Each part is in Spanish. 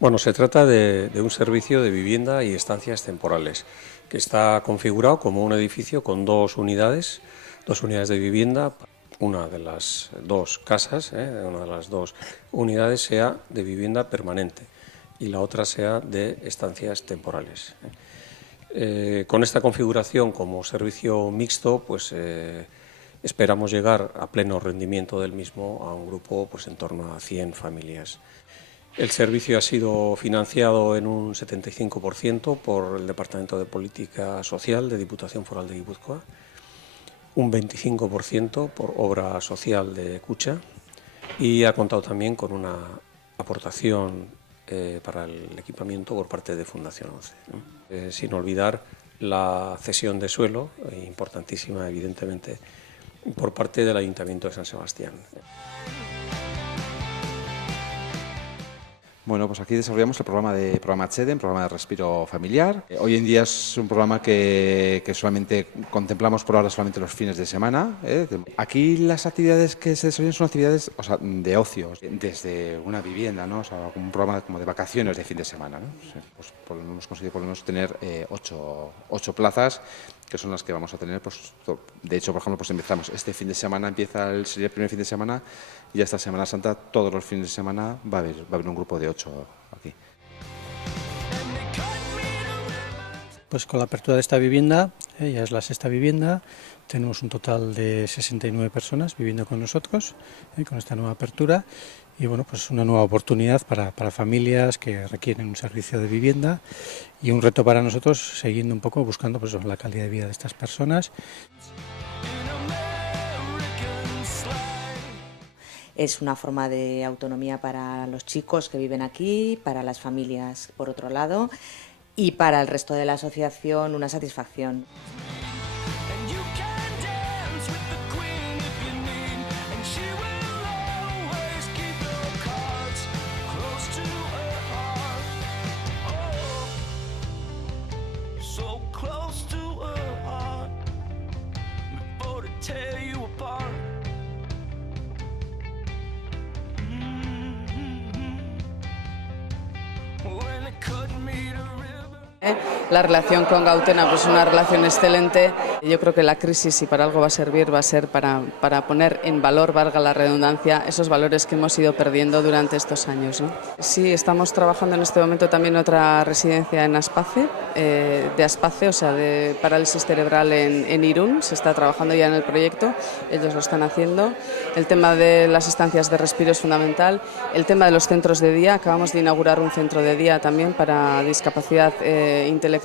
Bueno, se trata de un servicio de vivienda y estancias temporales, que está configurado como un edificio con dos unidades de vivienda. Una de las dos casas, una de las dos unidades sea de vivienda permanente y la otra sea de estancias temporales. Con esta configuración como servicio mixto, pues esperamos llegar a pleno rendimiento del mismo a un grupo pues en torno a 100 familias. El servicio ha sido financiado en un 75% por el Departamento de Política Social de Diputación Foral de Guipúzcoa, un 25% por obra social de Cucha y ha contado también con una aportación para el equipamiento por parte de Fundación 11, ¿no? Sin olvidar la cesión de suelo, importantísima evidentemente, por parte del Ayuntamiento de San Sebastián. Bueno, pues aquí desarrollamos el programa CHEDEN, programa de respiro familiar. Hoy en día es un programa que solamente contemplamos por ahora solamente los fines de semana. Aquí las actividades que se desarrollan son actividades, o sea, de ocio, desde una vivienda, ¿no? O sea, un programa como de vacaciones de fin de semana, ¿no? Pues hemos conseguido por lo menos tener 8 plazas, que son las que vamos a tener. Pues, de hecho, por ejemplo, pues empezamos este fin de semana, sería el primer fin de semana, y esta Semana Santa, todos los fines de semana va a haber un grupo de 8 aquí. Pues con la apertura de esta vivienda, ya es la sexta vivienda, tenemos un total de 69 personas viviendo con nosotros, con esta nueva apertura, y bueno, pues una nueva oportunidad para familias que requieren un servicio de vivienda y un reto para nosotros, siguiendo un poco, buscando pues, la calidad de vida de estas personas. Es una forma de autonomía para los chicos que viven aquí, para las familias por otro lado y para el resto de la asociación una satisfacción. La relación con Gautena pues es una relación excelente. Yo creo que la crisis, si para algo va a servir, va a ser para poner en valor, valga la redundancia, esos valores que hemos ido perdiendo durante estos años, ¿no? Sí, estamos trabajando en este momento también en otra residencia en Aspace, o sea, de parálisis cerebral en Irún. Se está trabajando ya en el proyecto, ellos lo están haciendo. El tema de las estancias de respiro es fundamental. El tema de los centros de día, acabamos de inaugurar un centro de día también para discapacidad intelectual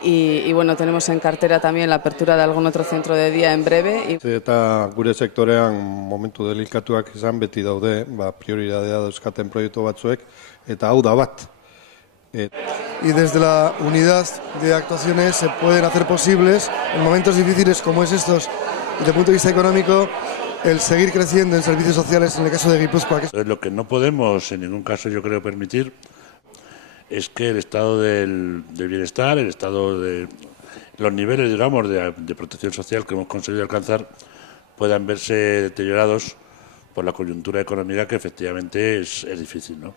y bueno, tenemos en cartera también la apertura de algún otro centro de día en breve. Eta gure sektorean momentu delikatuak izan beti daude, prioridadea dauzkaten proiektu batzuek, eta hau da bat. Y desde la unidad de actuaciones se pueden hacer posibles en momentos difíciles como es estos, desde el punto de vista económico, el seguir creciendo en servicios sociales en el caso de Guipúzcoa. Lo que no podemos en ningún caso, yo creo, permitir es que el estado del bienestar, el estado de los niveles, digamos, de protección social que hemos conseguido alcanzar puedan verse deteriorados por la coyuntura económica, que efectivamente es difícil, ¿no?